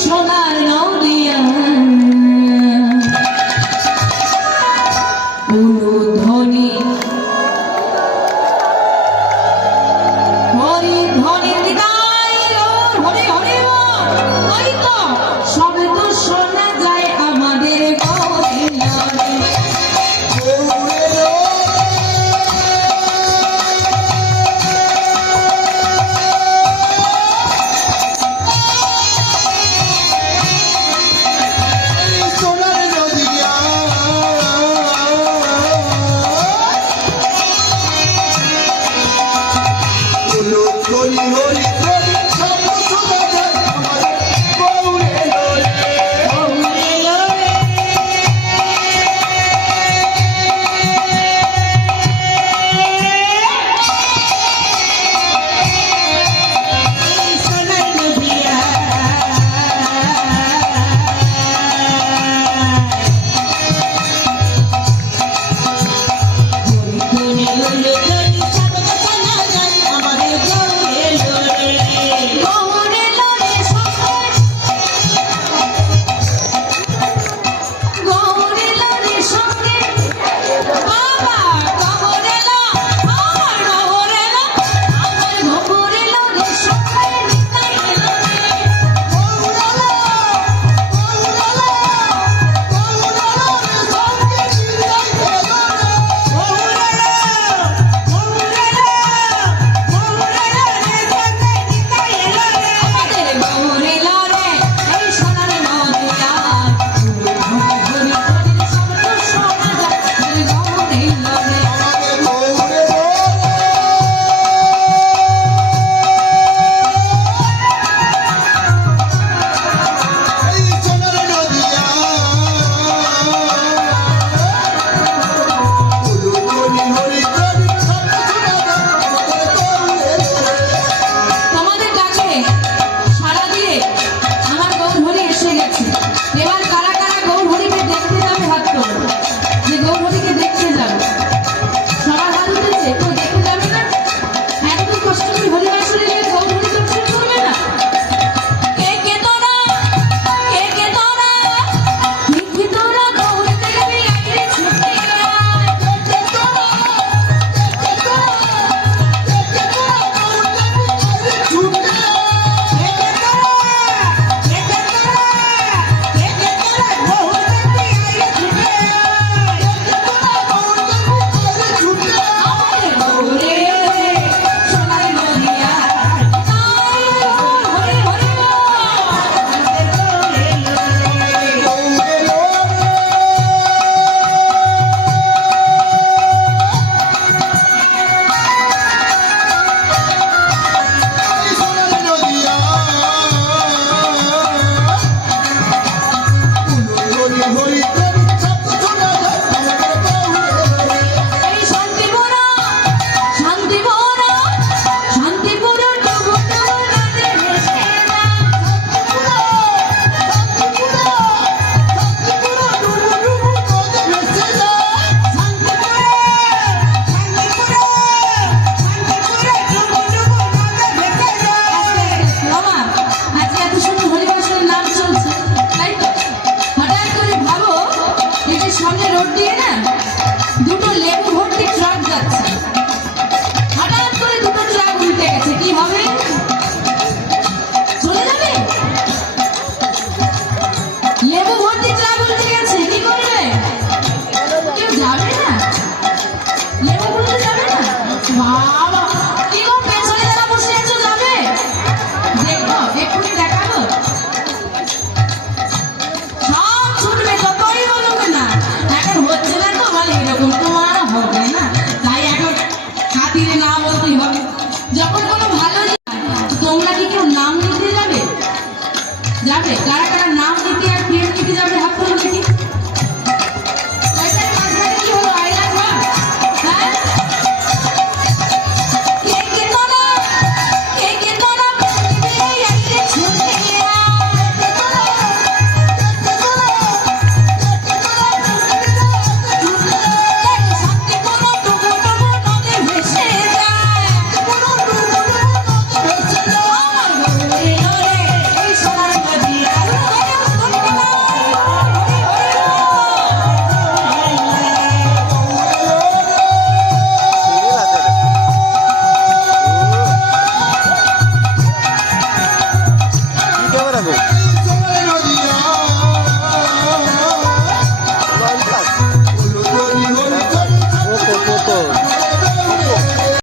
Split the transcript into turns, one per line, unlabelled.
persona হলো
Django.